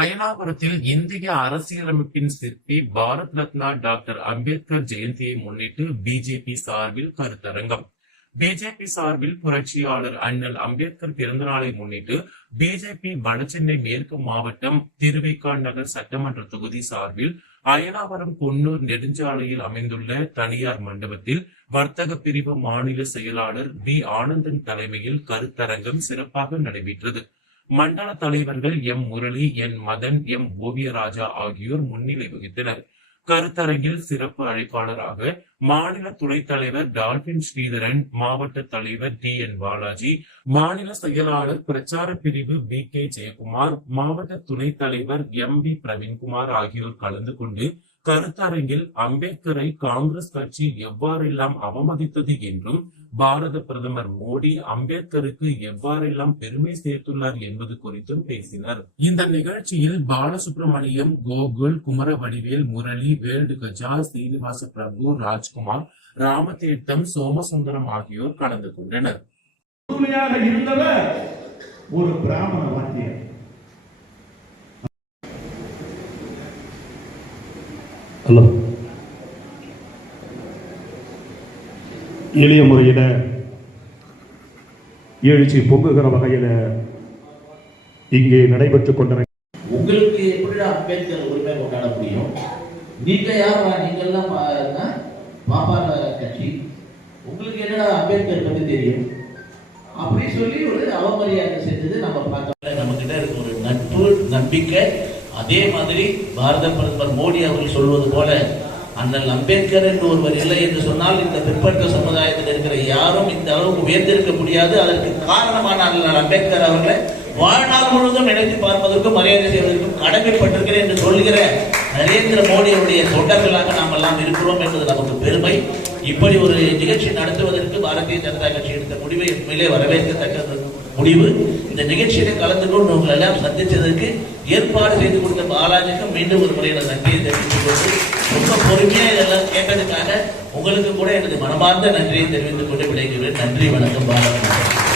அயனாபுரத்தில் இந்திய அரசியலமைப்பின் சிற்பி பாரத் ரத்னா டாக்டர் அம்பேத்கர் ஜெயந்தியை முன்னிட்டு பிஜேபி சார்பில் கருத்தரங்கம். பிஜேபி சார்பில் புரட்சியாளர் அண்ணல் அம்பேத்கர் பிறந்த நாளை முன்னிட்டு பிஜேபி வடசென்னை மேற்கு மாவட்டம் திருவிக்கா நகர் சட்டமன்ற தொகுதி சார்பில் அயனாவரம் குன்னூர் நெடுஞ்சாலையில் அமைந்துள்ள தனியார் மண்டபத்தில் வர்த்தக பிரிவு மாநில செயலாளர் பி ஆனந்தன் தலைமையில் கருத்தரங்கம் சிறப்பாக நடைபெற்றது. மண்டல தலைவர்கள் M Murali N Madan M Oviyaraja ஆகியோர் முன்னிலை வகித்தனர். கருத்தரங்கில் சிறப்பு அழைப்பாளராக மாநில துணைத் தலைவர் டால்பின் ஸ்ரீதரன் மாவட்ட தலைவர் டி என் பாலாஜி மாநில செயலாளர் பிரச்சார பிரிவு பி கே ஜெயக்குமார் மாவட்ட துணைத் தலைவர் எம் பி பிரவீன்குமார் ஆகியோர் கலந்து கொண்டு கருத்தரங்கில் அம்பேத்கரை காங்கிரஸ் கட்சி எவ்வாறெல்லாம் அவமதித்தது என்றும் பாரத பிரதமர் மோடி அம்பேத்கருக்கு எவ்வாறெல்லாம் பெருமை சேர்த்துள்ளார் என்பது குறித்தும் பேசினர். இந்த நிகழ்ச்சியில் பாலசுப்ரமணியம் கோகுல் குமரவடிவேல் முரளி வேல்டு கஜா சீனிவாச பிரபு ராஜ்குமார் ராமதீர்த்தம் சோமசுந்தரம் ஆகியோர் கலந்து கொண்டனர். இருந்தவர் ஒரு பிராமண வாத்தியர். ஹலோ எளிய முறையில் எழுச்சி பொங்குகிற வகையில் இங்கே நடைபெற்றுக் கொண்டிருக்கிற உங்களுக்கு எப்படி அம்பேத்கர் உரிமை கொண்டாட முடியும்? நீங்க யாரா நீங்க எல்லாம் பா- பாப்பார கட்சி. உங்களுக்கு என்னடா அம்பேத்கர் பத்தி தெரியும்? அப்படி சொல்லி ஒரு அவமரியாதை செஞ்சது நம்ம பார்த்தோம் நம்ம கிட்ட இருக்க ஒரு நட்பு நம்பிக்கை அதே மாதிரி பாரத பிரதமர் மோடி அவர்கள் சொல்வது போல அண்ணல் அம்பேத்கர் என்று ஒருவர் இல்லை என்று சொன்னால் இந்த பிற்பட்ட சமுதாயத்தில் இருக்கிற யாரும் இந்த அளவுக்கு உயர்ந்திருக்க முடியாது. அதற்கு காரணமான அண்ணல் அம்பேத்கர் அவர்களை வாழ்நாள் முழுவதும் நினைத்து பார்ப்பதற்கும் மரியாதை செய்வதற்கும் கடமைப்பட்டிருக்கிறேன் என்று சொல்கிற நரேந்திர மோடியுடைய தொண்டர்களாக நாம் எல்லாம் இருக்கிறோம் என்பது நமக்கு பெருமை. இப்படி ஒரு நிகழ்ச்சி நடத்துவதற்கு பாரதிய ஜனதா கட்சி எடுத்த முடிவை உண்மையிலே வரவேற்கத்தக்கது. முடிவு. இந்த நிகழ்ச்சியில கலந்து கொண்டு உங்களை எல்லாம் சந்தித்ததற்கு ஏற்பாடு செய்து கொடுத்த பாலாஜிக்கும் மீண்டும் ஒரு முறை நன்றியை தெரிவித்துக் கொண்டு ரொம்ப பொறுமையா இதெல்லாம் கேட்டதுக்காக உங்களுக்கு கூட எனது மனமார்ந்த நன்றியை தெரிவித்துக் கொண்டு விடைகிறேன் நன்றி வணக்கம் பாலாஜி.